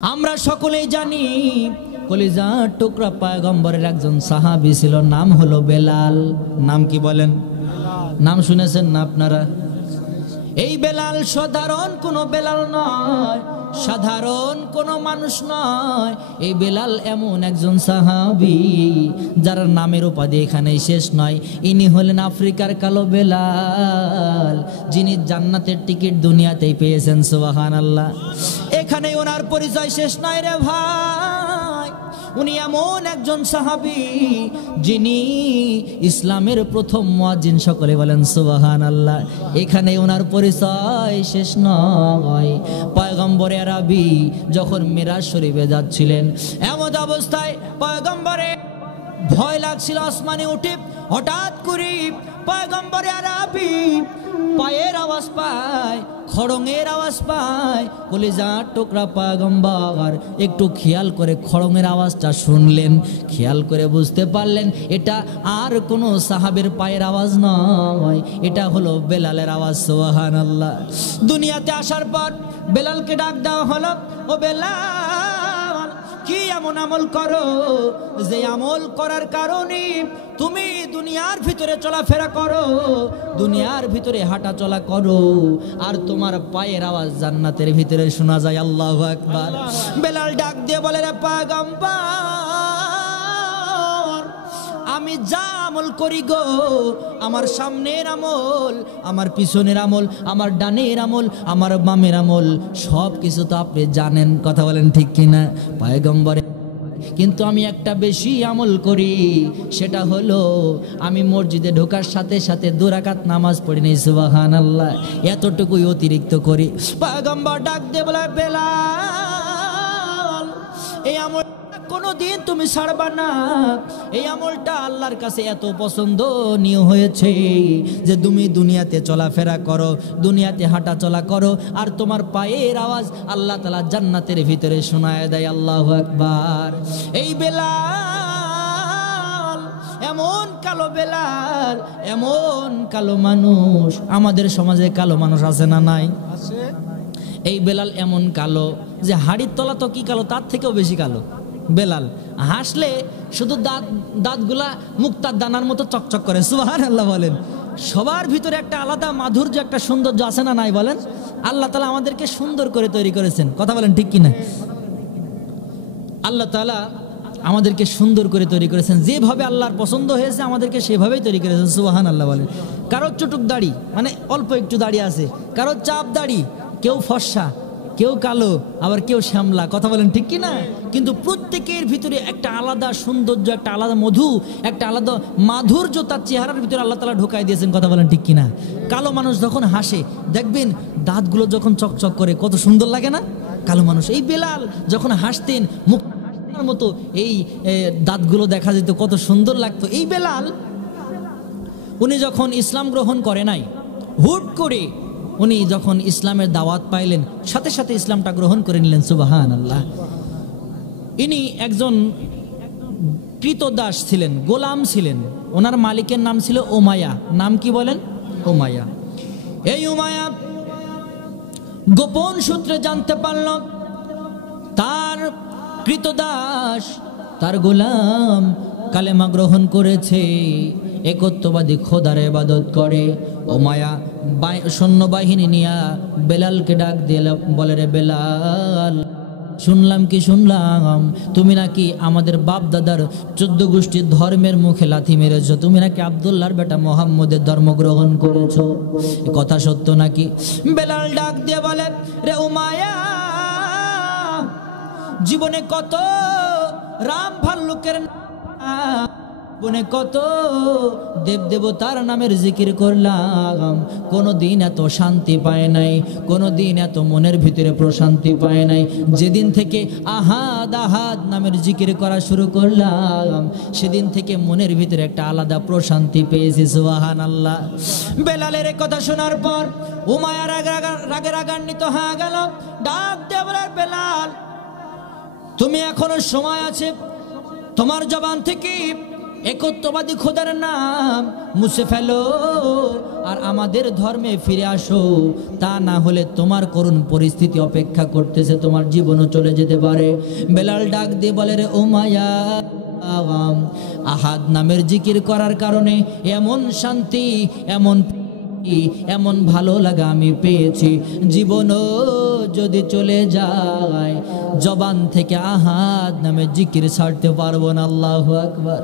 আমরা সকলেই জানি কলিজার টুকরা পয়গম্বরের একজন সাহাবী ছিল, নাম হলো বেলাল। নাম কি বলেন? নাম শুনেছেন না আপনারা? এই বেলাল সাধারণ কোনো বেলাল নয়, সাধারণ কোনো মানুষ নয়। এই বেলাল এমন একজন সাহাবী যার নামের উপাধি এখানেই শেষ নয়। ইনি হলেন আফ্রিকার কালো বেলাল, যিনি জান্নাতের টিকিট দুনিয়াতেই পেয়েছেন। সুবহানাল্লাহ। এখানে ওনার পরিচয় শেষ নয় রে ভাই। উনি এমন একজন সাহাবী যিনি ইসলামের প্রথম মুয়াজ্জিন। সকলে বলেন সুবহানাল্লাহ। এখানে ওনার পরিচয় শেষ নয়। পয়গম্বরে আরবি যখন মিরাজ শরীফে যাচ্ছিলেন, এমন অবস্থায় পয়গম্বরে ভয় লাগছিল আসমানে উঠে। হঠাৎ করে পয়গম্বরে আরবি পায়ের আওয়াজ পায়, খড়ঙের আওয়াজ পায়। কলিজার টুকরা পয়গম্বর একটু খেয়াল করে খড়ঙের আওয়াজটা শুনলেন, খেয়াল করে বুঝতে পারলেন এটা আর কোনো সাহাবের পায়ের আওয়াজ নয়, এটা হলো বেলালের আওয়াজ। সুবহানাল্লাহ। দুনিয়াতে আসার পর বেলালকে ডাক দেওয়া হলো, ও বেলাল, কি এমন আমল করো যে আমল করার কারণে তুমি দুনিয়ার ভিতরে চলাফেরা করো, দুনিয়ার ভিতরে হাঁটা চলা করো, আর তোমার পায়ের আওয়াজ জান্নাতের ভিতরে শোনা যায়? আল্লাহু আকবার। বেলাল ডাক দিয়ে বলে, রে পয়গম্বর, আমি যা আমল করি গো, আমার সামনের আমল, আমার পিছনের আমল, আমার ডানের আমল, আমার বামের আমল, সব কিছু তো আপনি জানেন। কথা বলেন ঠিক কিনা? পয়গম্বরে কিন্তু আমি একটা বেশি আমল করি, সেটা হলো আমি মসজিদে ঢোকার সাথে সাথে 2 রাকাত নামাজ পড়ি নেই। সুবহানাল্লাহ। এতটুকুই অতিরিক্ত করি। পয়গম্বর ডাক দিয়ে বলে, বেলাল, এই আমল কোনদিন তুমি ছাড়বা না। এই আমলটা আল্লাহর কাছে এত পছন্দনীয় হয়েছে যে তুমি দুনিয়াতে চলাফেরা করো, দুনিয়াতে হাঁটা চলা করো, আর তোমার পায়ের আওয়াজ আল্লাহ তাআলা জান্নাতের ভিতরে শোনায় দেয়। আল্লাহু আকবার। এই বেলাল এমন কালো বেলাল, এমন কালো মানুষ। আমাদের সমাজে কালো মানুষ আছে না নাই? এই বেলাল এমন কালো যে হাড়ির তলা তো কি কালো, তার থেকেও বেশি কালো। বেলাল হাসলে শুধু দাঁতগুলা মুক্তার দানার মতো চকচক করে। সুবহানাল্লাহ বলেন। সবার ভিতরে একটা আলাদা মাধুর্য, একটা সৌন্দর্য আছে না নাই বলেন? আল্লাহ তাআলা আমাদেরকে সুন্দর করে তৈরি করেছেন। কথা বলেন ঠিক কিনা? আল্লাহ তাআলা আমাদেরকে সুন্দর করে তৈরি করেছেন, যেভাবে আল্লাহর পছন্দ হয়েছে আমাদেরকে সেভাবেই তৈরি করেছেন। সুবহানাল্লাহ বলেন। কারো চুটুক দাড়ি, মানে অল্প একটু দাড়ি আছে, কারো চাপ দাড়ি, কেউ ফর্সা, কেউ কালো, আবার কেউ শ্যামলা। কথা বলেন ঠিক কিনা? কিন্তু প্রত্যেকের ভিতরে একটা আলাদা সৌন্দর্য, একটা আলাদা মধু, একটা আলাদা মাধুর্য তার চেহারার ভিতরে আল্লাহ তাআলা ঢোকাই দিয়েছেন। কথা বলেন ঠিক কিনা? কালো মানুষ যখন হাসে দেখবেন দাঁতগুলো যখন চকচক করে, কত সুন্দর লাগে না কালো মানুষ? এই বেলাল যখন হাসতেন, মুখ মতো এই দাঁতগুলো দেখা যেত, কত সুন্দর লাগতো। এই বেলাল উনি যখন ইসলাম গ্রহণ করে নাই, হুট করে উনি যখন ইসলামের দাওয়াত পাইলেন, সাথে সাথে ইসলামটা গ্রহণ করে নিলেন। সুবহানাল্লাহ। ইনি একজন কৃতদাস ছিলেন, গোলাম ছিলেন। ওনার মালিকের নাম ছিল উমাইয়া। নাম কি বলেন? উমাইয়া। এই উমাইয়া গোপন সূত্রে জানতে পারল তার কৃতদাস, তার গোলাম কালেমা গ্রহণ করেছে, একত্ববাদী খোদার ইবাদত করে। উমাইয়া সৈন্যবাহিনী নিয়া বেলালকে ডাক দিয়ে বলে, রে বেলাল, শুনলাম তুমি নাকি আমাদের বাপ দাদার 14 গোষ্ঠীর ধর্মের মুখে লাথি মেরেছো, তুমি নাকি আব্দুল্লাহর বেটা মোহাম্মদের ধর্ম গ্রহণ করেছো, এ কথা সত্য নাকি? বেলাল ডাক দিয়ে বলে, রে উমাইয়া, জীবনে কত রাম ভাল্লুকের, জীবনে কত দেব দেবতার নামের জিকির করলাম, কোনদিন এত শান্তি পায় নাই, কোনদিন এত মনের ভিতরে প্রশান্তি পায় নাই। যেদিন থেকে আহাদ আহাদ নামের জিকির করা শুরু করলাম, সেদিন থেকে মনের ভিতরে একটা আলাদা প্রশান্তি পেয়েছি। সুবহানাল্লাহ। বেলালের কথা শোনার পর উমাইয়া রাগে রাগান্বিত হয়ে গেল। ডাক দিয়ে বলে, বেলাল, তুমি এখনো সময় আছে, তোমার জবান থেকে একত্ববাদী খোদার নাম মুছে ফেলো আর আমাদের ধর্মে ফিরে আসো, তা না হলে তোমার করুণ পরিস্থিতি অপেক্ষা করতেছে, তোমার জীবনও চলে যেতে পারে। বেলাল ডাক দিয়ে বলে, রে উমাইয়া, আহাদ নামের জিকির করার কারণে এমন শান্তি, এমন ভালো লাগা আমি পেয়েছি, জীবনও যদি চলে যায় জবান থেকে আহাদ নামে জিকির ছাড়তে পারবো না। আল্লাহু আকবার।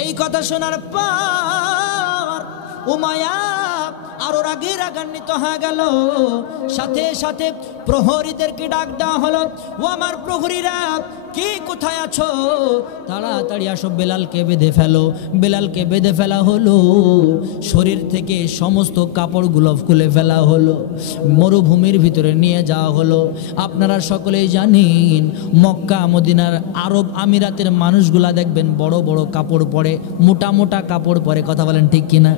এই কথা শোনার পর উমাইয়া আরো রাগে রাগান্বিত হয়ে গেল। সাথে সাথে প্রহরীদেরকে ডাক দেওয়া হলো, ও আমার প্রহরীরা, কি কোথায় আছো? তাড়াতাড়ি আসো, বেলালকে বেঁধে ফেলো। বেলালকে বেঁধে ফেলা হলো, শরীর থেকে সমস্ত কাপড়গুলো খুলে ফেলা হলো, মরুভূমির ভিতরে নিয়ে যাওয়া হলো। আপনারা সকলেই জানেন মক্কা মদিনার আরব আমিরাতের মানুষগুলা দেখবেন বড় বড় কাপড় পরে, মোটা মোটা কাপড় পরে। কথা বলেন ঠিক কিনা?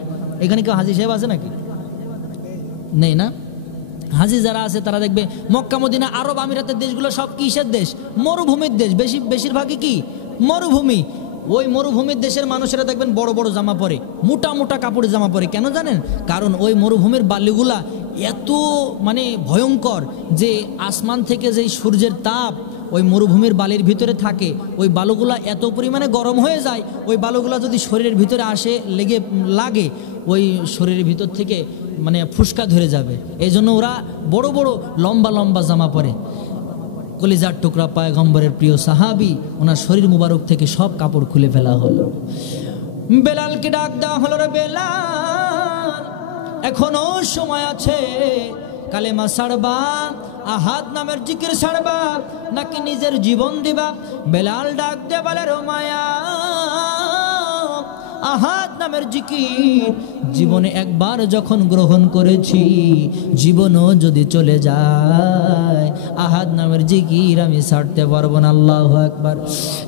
এখানে কেউ হাজী সাহেব আছে নাকি? নেই না? হাজি যারা আছে তারা দেখবে মক্কা মদিনা আরব আমিরাতের দেশগুলো সব কিসের দেশ? মরুভূমির দেশ। বেশিরভাগই কি মরুভূমি। ওই মরুভূমির দেশের মানুষেরা দেখবেন বড় বড় জামা পরে, মোটা মোটা কাপড়ের জামা পরে। কেন জানেন? কারণ ওই মরুভূমির বালিগুলা এত ভয়ঙ্কর যে আসমান থেকে যেই সূর্যের তাপ ওই মরুভূমির বালির ভিতরে থাকে, ওই বালুগুলা এত পরিমাণে গরম হয়ে যায়, ওই বালুগুলা যদি শরীরের ভিতরে আসে লাগে ওই শরীরের ভিতর থেকে ফুসকা ধরে যাবে। এই জন্য ওরা বড় বড় লম্বা লম্বা জামা পরে। কলিজার টুকরা পয়গম্বরের প্রিয় সাহাবী, ওনার শরীর মুবারক থেকে সব কাপড় খুলে ফেলা হলো। বেলালকে ডাক দেওয়া হলো, রে বেলাল, এখনো সময় আছে, কালেমা ছাড়বা, আহাদ নামের জিকির ছাড়বা, নাকি নিজের জীবন দিবা? বেলাল ডাক দে বলে, রোমায়া, আহাদ নামের জিকির জীবনে একবার যখন গ্রহণ করেছি, জীবনও যদি চলে যায় আহাদ নামের জিকির আমি ছাড়তে পারবো না। আল্লাহু আকবার।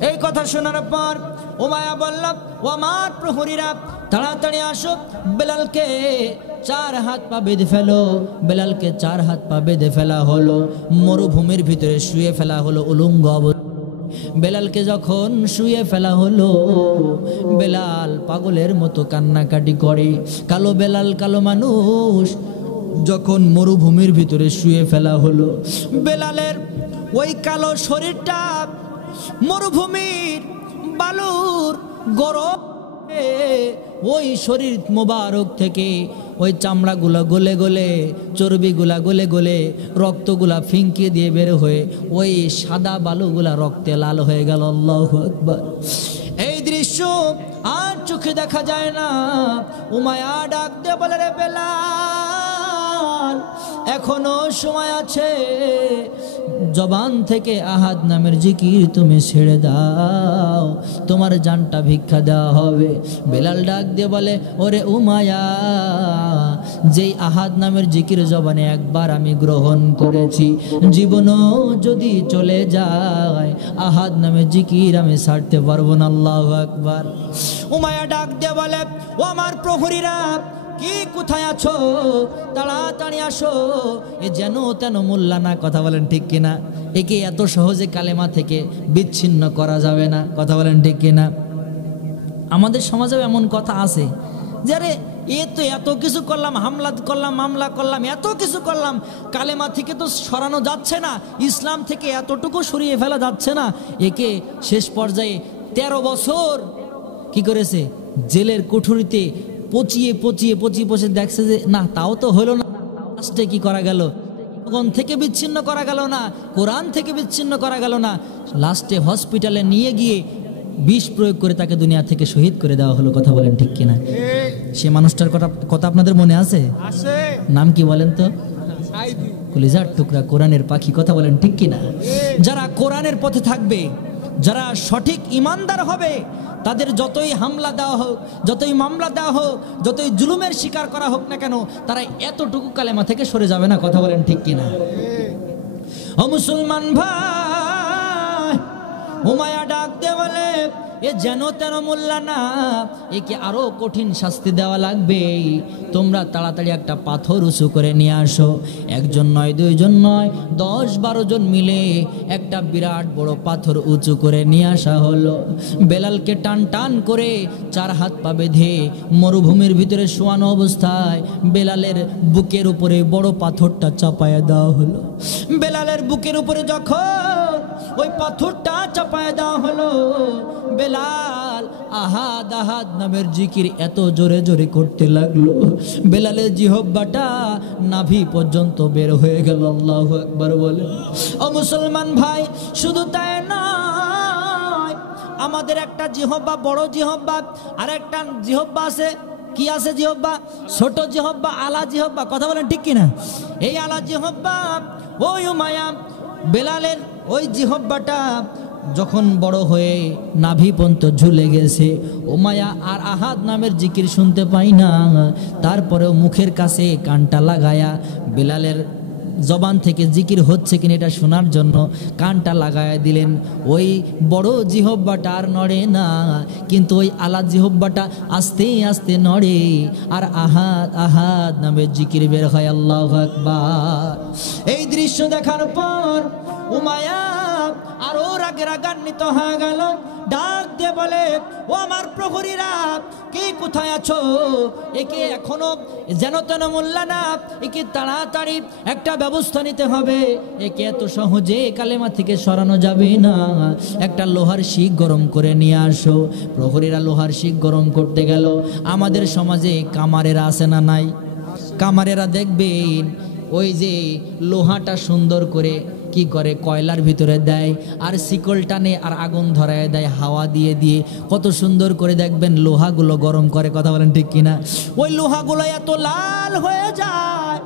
এই কথা শোনার পর উমাইয়া বলল, ও আমার প্রহরীরা, তাড়াতাড়ি আসো, বেলালকে 4 হাত পা বেঁধে ফেলো। বেলালকে 4 হাত পা বেঁধে ফেলা হলো, মরুভূমির ভিতরে শুয়ে ফেলা হলো উলঙ্গ অবস্থায়। বেলালকে যখন শুয়ে ফেলা হলো, বেলাল পাগলের মতো কান্নাকাটি করে। কালো বেলাল, কালো মানুষ, যখন মরুভূমির ভিতরে শুয়ে ফেলা হলো, বেলালের ওই কালো শরীরটা মরুভূমির বালুর গরম, ওই শরীর মোবারক থেকে ওই চামড়াগুলো গলে গলে, চর্বিগুলা গলে গলে, রক্তগুলা ফিঙ্কি দিয়ে বের হয়ে ওই সাদা বালুগুলা রক্তে লাল হয়ে গেল। আল্লাহু আকবার। এই দৃশ্য আর চোখে দেখা যায় না। উমাইয়া ডাক দিয়ে বলে, রে বেলাল, এখনো সময় আছে, জবান থেকে আহাদ নামের জিকির তুমি ছেড়ে দাও, তোমার জানটা ভিক্ষা দেওয়া হবে। বেলাল ডাক দিয়ে বলে, ওরে উমাইয়া, যেই আহাদ নামের জিকির জবানে একবার আমি গ্রহণ করেছি, জীবনও যদি চলে যায় আহাদ নামের জিকির আমি ছাড়তে পারবো না। আল্লাহু আকবার। উমাইয়া ডাক দিয়ে বলে, ও আমার প্রহরীরা, কি কোথায় আছো? তাড়াতাড়ি আসো, এ যেন তেন মোল্লা না। কথা বলেন ঠিক কিনা? একে এত সহজে কালেমা থেকে বিচ্ছিন্ন করা যাবে না। কথা বলেন ঠিক কিনা? আমাদের সমাজেও এমন কথা আছে যে আরে এ তো এত কিছু করলাম, হামলা করলাম, মামলা করলাম, এত কিছু করলাম, কালেমা থেকে তো সরানো যাচ্ছে না, ইসলাম থেকে এতটুকু সরিয়ে ফেলা যাচ্ছে না। একে শেষ পর্যায়ে 13 বছর কি করেছে? জেলের কুঠুরিতে পচিয়ে পচিয়ে পচিয়ে পচিয়ে দেখছে যে না, তাও তো হলো না। লাস্টে কি করা গেল? কোরআন থেকে বিচ্ছিন্ন করা গেল না, কোরআন থেকে বিচ্ছিন্ন করা গেল না, লাস্টে হসপিটালে নিয়ে গিয়ে বিষ প্রয়োগ করে তাকে দুনিয়া থেকে শহীদ করে দেওয়া হলো। কথা বলেন ঠিক কিনা? সে মানুষটার কথা আপনাদের মনে আছে? নাম কি বলেন তো? কলিজার টুকরা, কোরআনের পাখি। কথা বলেন ঠিক কিনা? যারা কোরআনের পথে থাকবে, যারা সঠিক ইমানদার হবে, তাদের যতই হামলা দেওয়া হোক, যতই মামলা দেওয়া হোক, যতই জুলুমের শিকার করা হোক না কেন, তারা এতটুকু কালেমা থেকে সরে যাবে না। কথা বলেন ঠিক কিনা? ও মুসলমান ভাই, উমাইয়া ডাক দিয়ে বলে, এ যেন তেন মোল্লা না, একে আরো কঠিন শাস্তি দেওয়া লাগবে। তোমরা তাড়াতাড়ি একটা পাথর উঁচু করে নিয়ে আসো। একজন নয়, দুইজন নয়, 10-12 জন মিলে একটা বিরাট বড় পাথর উঁচু করে নিয়ে আসা হলো। বেলালকে টান টান করে 4 হাত পা বেঁধে মরুভূমির ভিতরে শোয়ানো অবস্থায় বেলালের বুকের উপরে বড় পাথরটা চাপায়া দেওয়া হলো। বেলালের বুকের উপরে যখন ওই পাথরটা চাপায়া দেওয়া হলো, বেলাল আহাদ আহাদ নামের জিকির এত জোরে জোরে করতে লাগলো, বেলালের জিহব্বাটা নাভি পর্যন্ত বের হয়ে গেল। আল্লাহু আকবার বলে। ও মুসলমান ভাই, শুধু তাই নয়, আমাদের একটা জিহব্বা বড় জিহব্বা, আর একটা জিহব্বা আছে। কি আছে জিহব্বা? ছোট জিহব্বা, আলা জিহব্বা। কথা বলেন ঠিক কিনা? এই আলা জিহব্বা ওই উমাইয়া বেলালের ওই জিহব্বাটা যখন বড় হয়ে নাভি পর্যন্ত ঝুলে গেছে, উমাইয়া আর আহাদ নামের জিকির শুনতে পাই না। তারপরেও মুখের কাছে কানটা লাগায়া বেলালের জবান থেকে জিকির হচ্ছে কিনা এটা শোনার জন্য কানটা লাগায়া দিলেন। ওই বড় জিহব্বাটা আর নড়ে না, কিন্তু ওই আলা জিহব্বাটা আস্তে আস্তে নড়ে, আর আহাদ আহাদ নামের জিকির বের হয়। আল্লাহু আকবার। এই দৃশ্য দেখার পর উমাইয়া আরো রাগে রাগান্বিত হয়ে গেল। ডাক দিয়ে বলে, ও আমার প্রহরীরা, কে কোথায় আছো? একে এখনো যেন তেন মোল্লা না, একে তাড়াতাড়ি একটা ব্যবস্থা নিতে হবে। একে এত সহজে কালেমা থেকে সরানো যাবে না। একটা লোহার শিক গরম করে নিয়ে আসো। প্রহরীরা লোহার শিক গরম করতে গেল। আমাদের সমাজে কামারেরা আছে না নাই? কামারেরা দেখবেন ওই যে লোহাটা সুন্দর করে কি করে কয়লার ভিতরে দেয়, আর শিকল টানে আর আগুন ধরায় দেয় হাওয়া দিয়ে দিয়ে, কত সুন্দর করে দেখবেন লোহাগুলো গরম করে। কথা বলেন ঠিক কিনা? ওই লোহাগুলো এত লাল হয়ে যায়,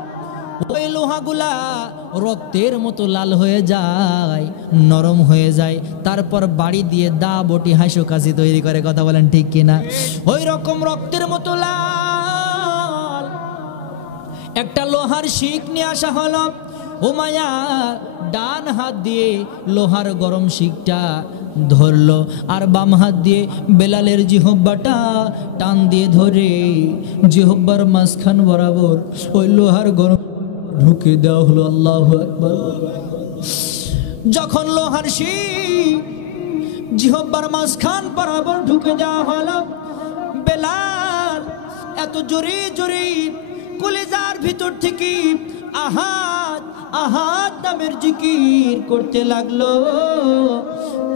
ওই লোহাগুলা রক্তের মতো লাল হয়ে যায়, নরম হয়ে যায়। তারপর বাড়ি দিয়ে দা বটি হাসো কাশি তৈরি করে। কথা বলেন ঠিক কিনা? ওই রকম রক্তের মতো লাল একটা লোহার শিক নিয়ে আসা হলো। উমাইয়া ডান হাত দিয়ে লোহার গরম শিকটা ধরলো, আর বাম হাত দিয়ে বেলালের জিহব্বাটা টান দিয়ে ধরে জিহব্বার মাঝখান বরাবর ওই লোহার গরম ঢুকে দেওয়া হলো। আল্লাহু আকবার। যখন লোহার শিক জিহব্বার মাঝখান বরাবর ঢুকে দেওয়া হলো, বেলাল এত জোরে জোরে কলিজার ভিতর থেকে আহাদ আহাদ নামের জিকির করতে লাগলো।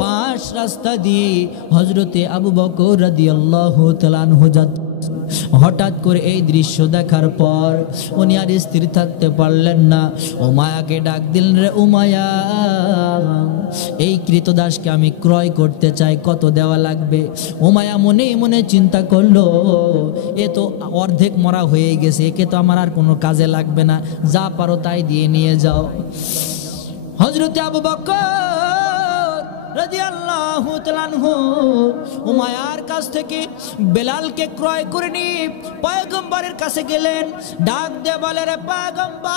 পাশ রাস্তা দিয়ে হযরতে আবু বকর রাদিয়াল্লাহু তাআলা আনহু যাচ্ছে। হঠাৎ করে এই দৃশ্য দেখার পর উনি আর স্থির থাকতে পারলেন না। উমায়াকে ডাক দিলেন, রে উমায়া, এই কৃতদাসকে আমি ক্রয় করতে চাই, কত দেওয়া লাগবে? উমায়া মনে মনে চিন্তা করলো, এ তো অর্ধেক মরা হয়ে গেছে, একে তো আমার আর কোনো কাজে লাগবে না, যা পারো তাই দিয়ে নিয়ে যাও। হযরতে আবু বকর রাদিয়াল্লাহু তাআলা আনহু উমায়ার কাছ থেকে বেলালকে ক্রয় করে নিয়ে পয়গম্বরের কাছে গেলেন। ডাক দিয়ে বলে, রে পয়গম্বর,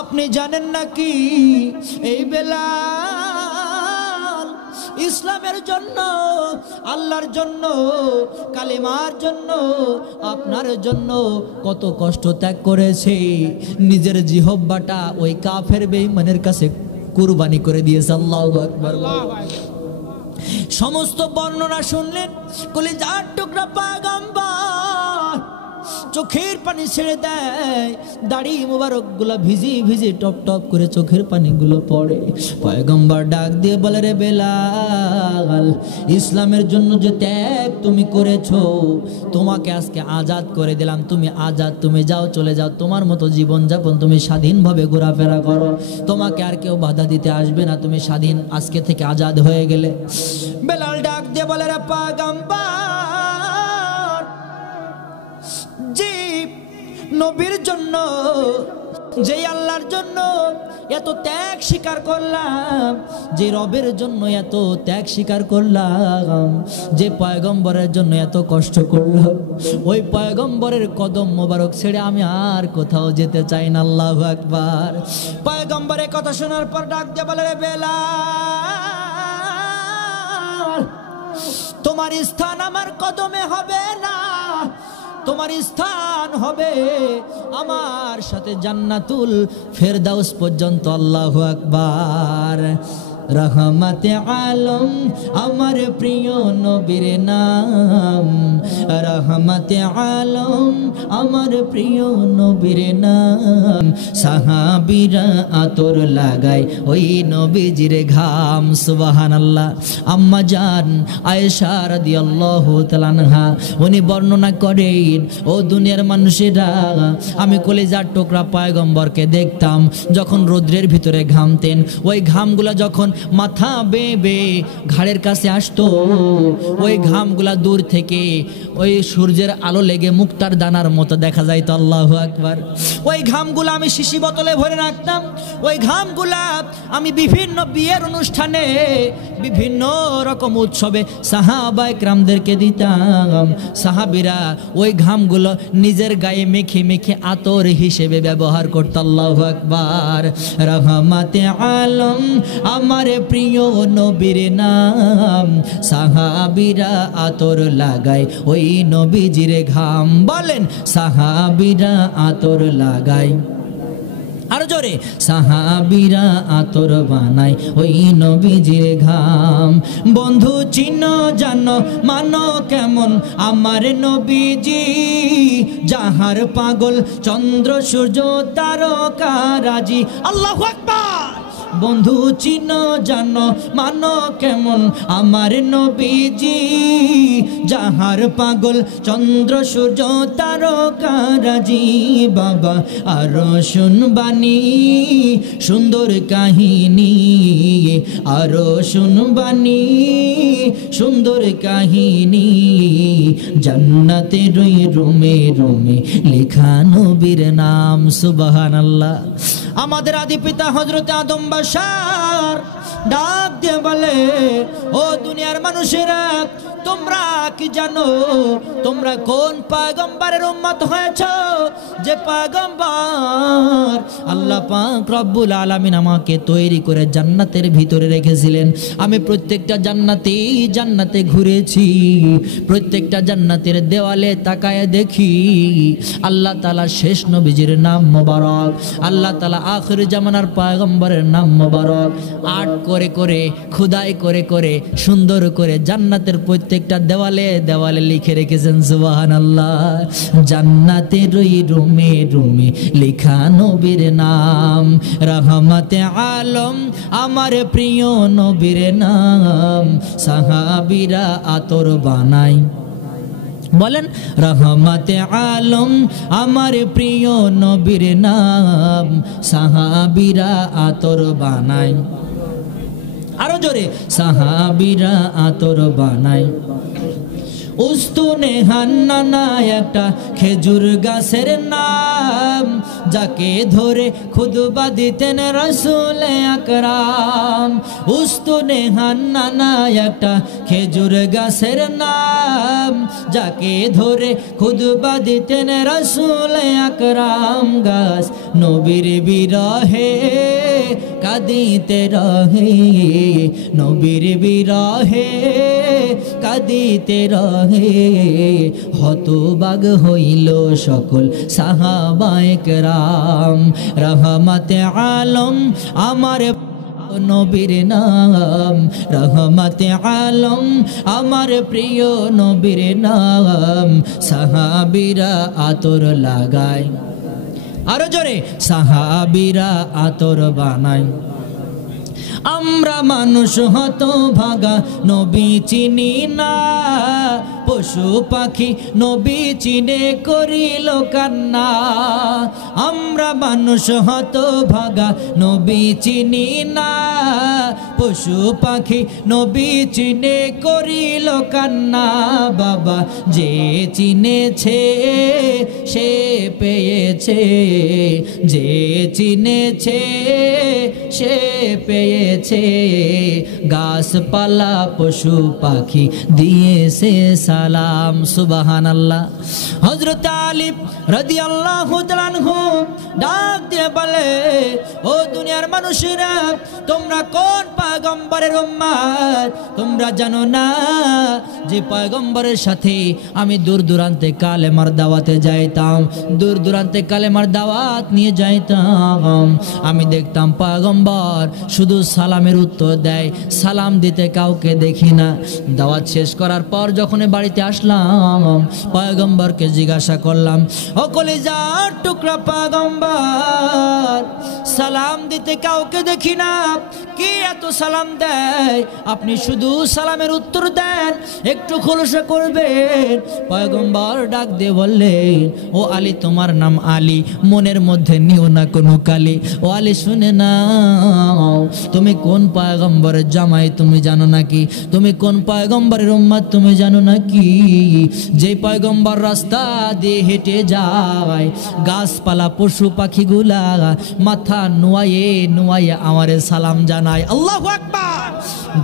আপনি জানেন নাকি এই বেলাল ইসলামের জন্য, আল্লাহর জন্য, কালেমার জন্য, আপনার জন্য কত কষ্ট ত্যাগ করেছে? নিজের জিহব্বাটা ওই কাফের বেঈমানের কাছে কুরবানি করে দিয়েছে। আল্লাহু আকবার। সমস্ত বর্ণনা শুনলেন। কলিজার টুকরা পয়গম্বর চোখের পানি ছেড়ে দেয়, দাড়ি মুবারক গুলা ভিজি ভিজি টপ টপ করে চোখের পানিগুলো পড়ে। পয়গম্বর ডাক দিয়ে বলে, রে বেলাল, ইসলামের জন্য যে ত্যাগ তুমি করেছো, তোমাকে আজকে আজাদ করে দিলাম। তুমি আজাদ, তুমি যাও, চলে যাও, তোমার মতো জীবন যাপন, তুমি স্বাধীনভাবে ঘোরাফেরা করো, তোমাকে আর কেউ বাধা দিতে আসবে না, তুমি স্বাধীন, আজকে থেকে আজাদ হয়ে গেলে। বেলাল ডাক দিয়ে বলে, রে পয়গম্বর, জি নবীর জন্য যে আল্লাহর জন্য এত ত্যাগ স্বীকার করলাম, যে রবের জন্য এত ত্যাগ স্বীকার করলাম, যে পয়গম্বরের জন্য এত কষ্ট করলাম, ওই পয়গম্বরের কদম মোবারক ছেড়ে আমি আর কোথাও যেতে চাই না। আল্লাহু আকবার। পয়গম্বরের কথা শোনার পর ডাক দিয়ে বলে, রে বেলাল, তোমার স্থান আমার কদমে হবে না, তোমার স্থান হবে আমার সাথে জান্নাতুল ফেরদাউস পর্যন্ত। আল্লাহু আকবার। রহমতে আলম আমার প্রিয় নবীর নাম, রহমতে আলম আমার প্রিয় নবীর নাম। সাহাবীরা আতর লাগায় ওই নবীজির ঘাম। সুবহানাল্লাহ। আম্মা জান আয়েশা রাদিয়াল্লাহু তাআলা আনহা উনি বর্ণনা করেন, ও দুনিয়ার মানুষেরা, আমি কলিজার টুকরা পয়গম্বরকে দেখতাম যখন রৌদ্রের ভিতরে ঘামতেন, ওই ঘামগুলা যখন মাথা বেয়ে ঘাড়ের কাছে আসতো, ওই ঘামগুলা দূর থেকে ওই সূর্যের আলো লেগে মুক্তার দানার মতো দেখা যাইতো। আল্লাহু আকবার। ওই ঘামগুলা আমি শিশি বোতলে ভরে রাখতাম, ওই ঘামগুলা আমি বিভিন্ন বিয়ের অনুষ্ঠানে, বিভিন্ন রকম উৎসবে সাহাবায়ে কেরামদেরকে দিতাম। সাহাবীরা ওই ঘামগুলো নিজের গায়ে মেখে মেখে আতর হিসেবে ব্যবহার করত। আল্লাহু আকবার। রহমতে আলম আমার প্রিয় নবীর নাম, সাহাবীরা আতর লাগায় ওই নবীজির ঘাম। বলেন, সাহাবীরা আতর লাগায়, আরো জোরে, সাহাবীরা আতর বানায় ওই নবীজির ঘাম। বন্ধু চিনো জানো মানো কেমন আমার নবীজি, যাহার পাগল চন্দ্র সূর্য তারকারাজি। আল্লাহু আকবার। বন্ধু চিনো জানো মানো কেমন আমার নবীজি, যাহার পাগল চন্দ্র সূর্য তারকারাজি। বাবা আরো শুনবানি সুন্দর কাহিনী, আরো শুনবানি সুন্দর কাহিনী, জান্নাতের ওই রুমে রুমে লেখা নবীর নাম। সুবহানাল্লাহ। আমাদের আদি পিতা হযরত আদম বাশার ডাক দিয়ে বলে, ও দুনিয়ার মানুষেরা, তোমরা কি জানো তোমরা কোন পয়গম্বরের উম্মত হয়েছো? যে পয়গম্বর আল্লাহ পাক রব্বুল আলামিন আমাকে তৈরি করে জান্নাতের ভিতরে রেখেছিলেন। আমি প্রত্যেকটা জান্নাতে ঘুরেছি, প্রত্যেকটা জান্নাতের দেওয়ালে তাকায় দেখি আল্লাহ তাআলা শেষ নবীজির নাম মোবারক, আল্লাহ তাআলা আখির জামানার পয়গম্বরের নাম মোবারক আর্ট করে করে খোদাই করে করে সুন্দর করে জান্নাতের প্রত্যেকটা দেওয়ালে দেওয়ালে লিখে রেখেছেন। সুবহানাল্লাহ। জান্নাতের ওই রুমে রুমে লেখা নবীর নাম, রহমতে আলম আমার প্রিয় নবীর নাম, সাহাবীরা আতর বানায়। বলেন, রহমতে আলম আমার প্রিয় নবীর নাম, সাহাবীরা আতর বানায়। আরো জোরে, সাহাবীরা আতর বানায়। উস্তুনে হান্নানা একটা খেজুর গাছের নাম, যাকে ধরে খুতবা দিতেন রাসূল আকরাম। উস্তুনে হান্নানা একটা খেজুর গাছের নাম, যাকে ধরে খুতবা দিতেন রাসূল আকরাম। গাছ নবীর বিরহে কাঁদিতে রহে, নবীর বিরহে কাঁদিতে রহে। হতবাগ হইল সকল সাহাবায়ে কেরাম। রহমতে আলম আমার নবীর নাম, রহমতে আলম আমার প্রিয় নবীর নাম, সাহাবীরা আতর লাগায়। আরো জোরে, সাহাবীরা আতর বানায়। আমরা মানুষ হতভাগা নবী চিনি না, পশু পাখি নবী চিনে করিল কান্না। আমরা মানুষ হতভাগা নবী চিনি না, পশু পাখি নবী চিনে করিল কান্না। বাবা যে চিনেছে সে পেয়েছে, যে চিনেছে সে পেয়েছে। গাছপালা পশু পাখি দিয়েছে সালাম। সুবহানাল্লাহ। হযরত আলী রাদিয়াল্লাহু তাআলা আনহু ডাক দিয়ে বলে, ও দুনিয়ার মানুষেরা, তোমরা কোন পয়গম্বরের উম্মত? তোমরা জানো না যে পয়গম্বরের সাথে আমি দূর দূরান্তে কালেমার দাওয়াতে যাইতাম, দূর দূরান্তে কালেমার দাওয়াত নিয়ে যাইতাম। আমি দেখতাম পয়গম্বর শুধু সালামের উত্তর দেয়, সালাম দিতে কাউকে দেখি না। দাওয়াত শেষ করার পর যখন বাড়িতে আসলাম, পয়গম্বরকে জিজ্ঞাসা করলাম, ও কলিজার টুকরা পয়গম্বর, সালাম দিতে কাউকে দেখি না, কি এত সালাম দেয়? আপনি শুধু সালামের উত্তর দেন, একটু খোলসা করবেন। পয়গম্বর ডাক দিয়ে বললেন, ও আলী, তোমার নাম আলী, মনের মধ্যে নিও না কোনো কালি। ও আলী, শুনে নাও, তুমি কোন পয়গম্বরের জামাই তুমি জানো নাকি? তুমি কোন পয়গম্বরের উম্মত তুমি জানো নাকি? যে পয়গম্বর রাস্তা দিয়ে হেঁটে যায়, গাছপালা পশু পাখিগুলা মাথা নুয়ায়ে নুয়ায়ে আমারে সালাম জানায়। আল্লাহু আকবার।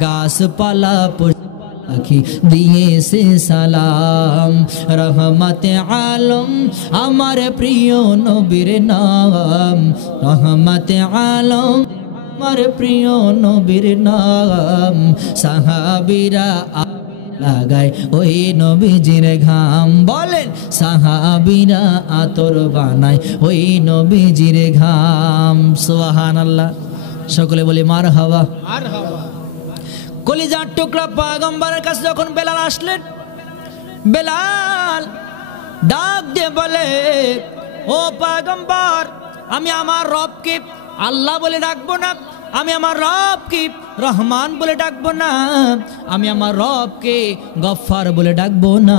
গাছপালা পাখি দিয়েছে সালাম, রহমতে আলম আমার প্রিয় নবীর নাম, রহমতে আলম আমার প্রিয় নবীর নাম। সাহাবীরা লাগায় ওই নবীজির ঘাম, বলেন সাহাবীরা আতর বানায় ওই নবীজির ঘাম। সুবহানাল্লাহ। সকলে বলি মারহাবা। কলিজার টুকরা পয়গম্বরের কাছে যখন বেলাল আসলেন, বেলাল ডাক দিয়ে বলে, ও পয়গম্বর, আমি আমার রবকে আল্লাহ বলে ডাকবো না, আমি আমার রবকে রহমান বলে ডাকবো না, আমি আমার রবকে গফফার বলে ডাকবো না,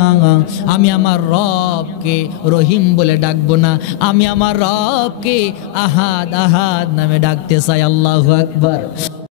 আমি আমার রবকে রহিম বলে ডাকবো না, আমি আমার রবকে আহাদ আহাদ নামে ডাকতে চাই। আল্লাহু আকবার।